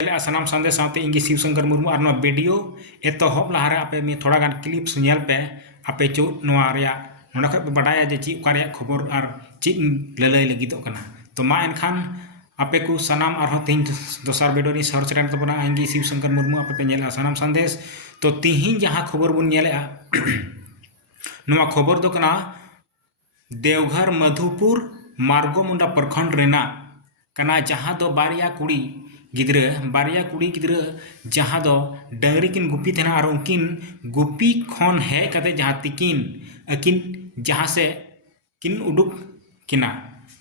सानाम संदेश साथते इंगी शिवशंकर मुर्मू और वीडियो एतहब लहारे आपे मी थोड़ा गान क्लिप्स नेल पे आपे चो नोड़ा खै बाडाया जे ची उका खबर और ची ललय लगिदोग कना तो मा एनखान आपे को सनाम और तीन दोसार वीडियो नी सर्च रन तबना इंगी शिवशंकर मुर्मू आपे पे नेला सानाम संदेश तो तिहिन जहां खबर बुन नेलेआ नोआ खबर दो कना देवघर मधुपुर मार्गोमुंडा प्रखंड रेना कना जहां दो बारिया कुड़ी गिद्रा जहां दो डंगरी किन गुपी थे और उनकिन गुपी खन हे कते जहां तिकिन अकिन जहां से किन उडुक किना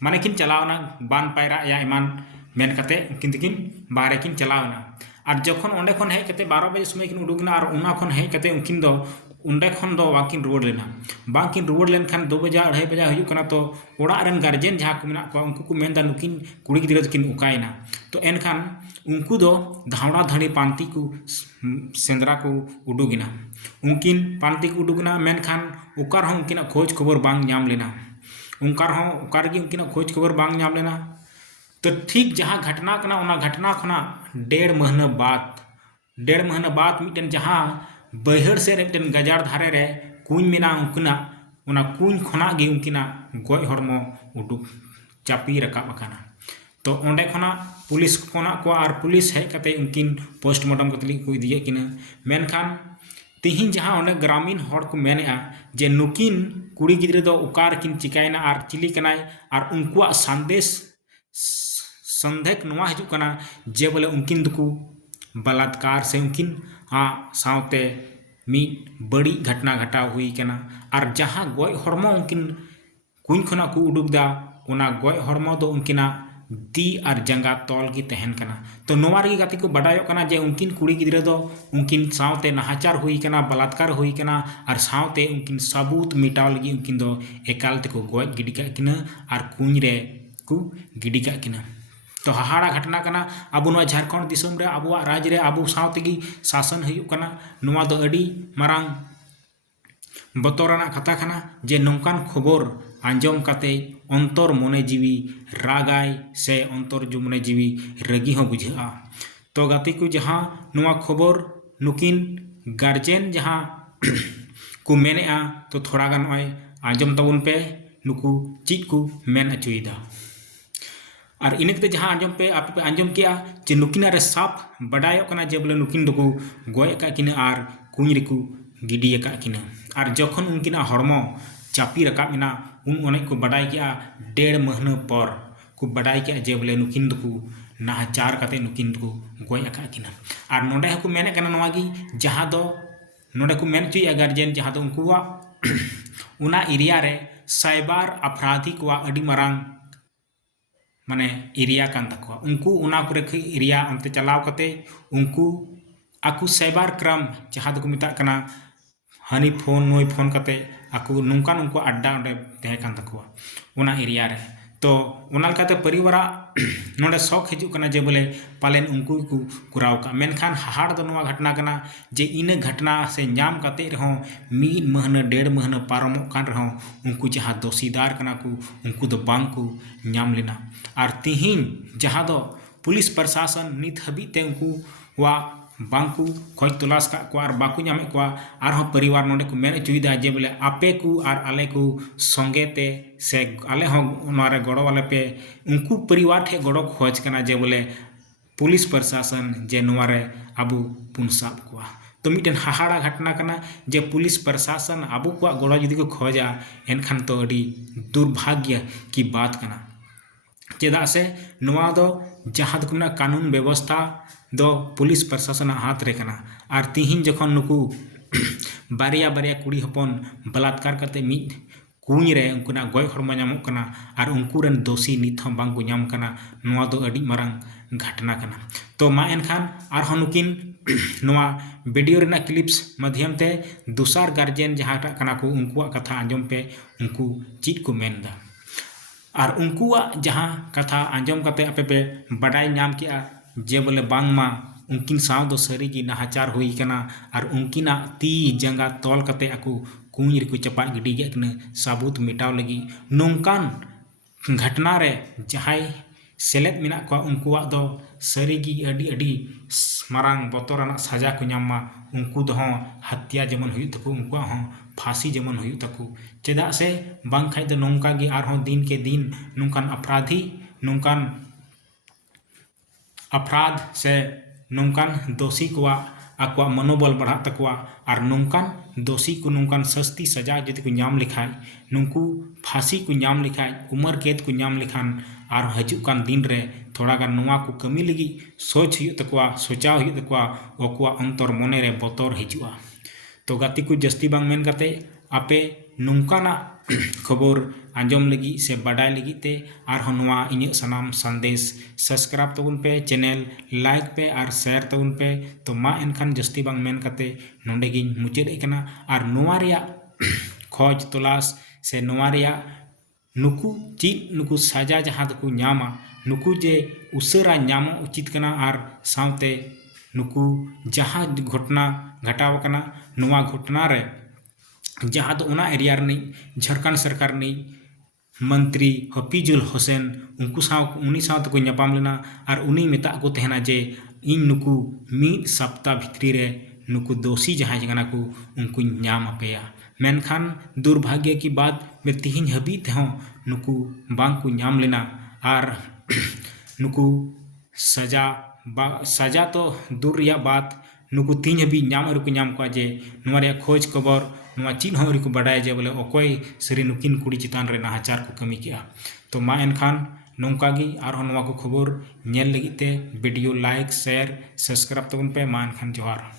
माने किन चलावना बान पायरा या ईमान मेन कते उनकिन तिकिन बारे किन चलावना और जखन ओंडे खन हे कते 12 बजे समय किन उडुकना और उना खन हे कते उनकिन दो उंडे खन दो बाकिन रुवाड़ लेना बाकिन रुवाड़ लेन खान 2 बजे 2:30 बजे हुई कना तो ओड़ा रन गार्जियन जहां को मेना को उनको को मेनदा नुकिन कुड़ी गिद्रा किन उकायना तो एनखान उनको दो धावड़ा धाड़ी पांति को सेंद्रा को उडुगिना उनकिन पांति को उडुगना मेनखान उकार हो उनकिन खोज खबर बांग नाम लेना उनकार हो उकार की उनकिन खोज खबर बांग नाम लेना तो ठीक जहां घटना कना उना घटना खना 1.5 महीना बाद मिटन जहां बहर से मिटन गजार धारे रे कुñ मेना उनकिना उना कुñ खना गे उनकिना गoj हरमो उडुक चापी रकाब अकाना तो ओंडे खना पुलिस कोना को और पुलिस है कते उनकिन पोस्टमार्टम कतली को दिए किना मेनखान तिहिन जहां ओंडे ग्रामीण हर को मेनेआ जे नुकिन कुड़ी गिद्रे दो उकार किन चिकायना और चिली कनाय और उनकुआ संदेश संदेह नोआ हिजु कना जे बोले उनकिन दुकु बलात्कार से उनकिन सावते मी बड़ी घटना घटा हुई कना और जहां गoj हरमो उनकिन कुñ खना को उडुकदा उना गoj हरमो दो उनकिना दी और जंगा तौल की तहन कना तो नोवा रे गाती को बडायो कना जे उनकिन कुड़ी गिद्रे दो उनकिन सावते नाहाचार हुई कना बलात्कार हुई कना और सावते उनकिन सबूत मिटाव लगी उनकिन दो एकाल ते को गoj गिडी का किना और कुñ रे को गिडी का किना तो हाहाड़ा घटना कना अब नोवा झारखंड दिसम रे अब राज्य रे अब सावते की शासन हुई कना नोवा दो अडी मारांग बतौराना कथा खाना जे नौकान खबर आंजम काते अंतर मने जीवी रागाय से अंतर जो मने जीवी रगी हो बुझा तो गाती को जहां नोआ खबर नुकिन गार्जियन जहां को मेनेआ तो थोड़ा गान आंजम तबन पे नुकु चीज को मेन अचुईदा और इनकते जहां आंजम पे आप पे आंजम किया जे नुकिना रे साफ बडायो कना जे बोले नुकिन दको गoj का किना और कुñ रेकु गिडी का किना और जखन उनकिना हरमो चापी रकाबना उन अनेक को बडाय किया 1.5 महीना पर को बडाय किया जे बोले नुकिन दको नाहचार काते नुकिन दको गoj का किना और नोडे को मेने कना नोवागी जहां दो नोडे को मेन चुई गार्जियन जहां दो उनकुआ उना एरिया रे साइबर अपराधी को अडी मारांग माने एरिया कान तकवा उनको उना करे एरिया अंते चलाव कते उनको आकु साइबर क्राइम जहां दको मिता कना हानि फोन नोय फोन कते आकु नुकान उनको अड्डा ओंडे तहे कान तकवा उना एरिया रे तो उना लकाते परिवारा नोडे शौक हिजु कना जे बोले पालेन उनको को कुराव का मेनखान हाहाड़ दो नोवा घटना कना जे इन घटना से नाम कते रहो 1 महीना 1.5 महीना पारमो कान रहो उनको जहां दोषीदार कना को उनको दो बांग को नाम लेना और तिहिन जहां दो पुलिस प्रशासन नित हबीते उनको वा बांकु खोज तलाश का को और बाकु नामे को और परिवार नोडे को मेन चुईदा जे बोले आपे को और आले को संगेते से आले हो नोरे गड़ो वाले पे उनको परिवार ठे गड़ो खोज कना जे बोले पुलिस प्रशासन जे नोरे अबु पुनसाब को तो मिटन हाहाड़ा घटना कना जे पुलिस प्रशासन अबु को गड़ो जदि को खोजा एनखान तो अडी दुर्भाग्य की बात कना चेदा से नोवा दो जहां दो ना कानून व्यवस्था दो पुलिस प्रशासन हाथ रे कना और तिहिन जखन नुकु बारिया बारिया कुड़ी हपन बलात्कार करते मिट कुñ रे उनकुना गoj हरमा नामो कना और उनको रन दोषी नित हम बांग को नाम कना नोवा दो अडी मारांग घटना कना तो मा एनखान और नुकिन नोवा वीडियो रेना क्लिप्स माध्यम ते दूसर गार्जियन जहां कना को उनको कथा आंजम पे उनको चीज को मेनदा और उनको जहां कथा आंजम कते आपे पे बडाय नाम किया जे बोले बांगमा उनकिन साव दो सरी की नाहाचार हुई कना और उनकिना ती जंगा तौल कते आकु कुñ रेको चपा गिडी गे कना सबूत मिटाव लगी नोंकान घटना रे जहाय सेलेद मेना को उनकुआ दो सारीगी अड़ी मारांग बतराना सजा को नामा उनको दो हत्या जेमन हुई तको उनको फांसी जेमन हुई तको चेदा से बांग खाइ दो नौका गे आरहों दिन के दिन नौकान अपराधी नौकान अपराध से नौकान दोषी को आकवा मनोबल बढ़ा तकवा और नौकान दोषी को नौकान सस्ती सजा जदि को नाम लिखाय नुंकू फांसी को नाम लिखाय उमर कैद को नाम लिखान और हजुकान दिन रे थोड़ा गान नुआ को कमी लगी सोच हुई तकवा सोचाव हुई तकवा ओकुआ अंतर मने रे बतर हिजुआ तो गाती को जस्ती बांग मेन करते आपे नौकाना खबर आंजम लगी से बाडाय लगी ते और नुआ इन्हें सनाम संदेश सब्सक्राइब तबुन पे चैनल लाइक पे और शेयर तबुन पे तो मा एनखान जस्ती बांग मेन करते नोंडे गिन मुचाद एकना और नुआ रिया खोज तलाश से नुआ रिया नुकु चीज नुकु सजा जहाँ को नामा नुकु जे उसरा नाम उचित कना और सावते नुकु जहाँ घटना घटाव कना नुआ घटना रे जहाँ तो उना एरिया रही झारखंड सरकार नहीं मंत्री हफीजुल हुसैन उनको उनी साथ को नापाम लेना और उनी मेता को तहना जे इन नुकु मीद सप्ताह भितरी रे नुकु दोषी जहाँ जगना को उनको नाम अपेया मेनखान दुर्भाग्य की बात में तिहिन हबी तेहों नुकु बांग को नाम लेना और नुकु सजा तो दूर रिया बात नुकु तीन हबी नाम को नाम को जे नुआ खोज खबर नुआ चीन हरी को बाडाय जे बोले अकोय सरी नुकिन कुड़ी चितान रे नाहाचार को कमी किया तो मा एनखान नौकागी और नुआ को खबर नेल लगी ते वीडियो लाइक शेयर सब्सक्राइब तबन पे मा एनखान जोहार।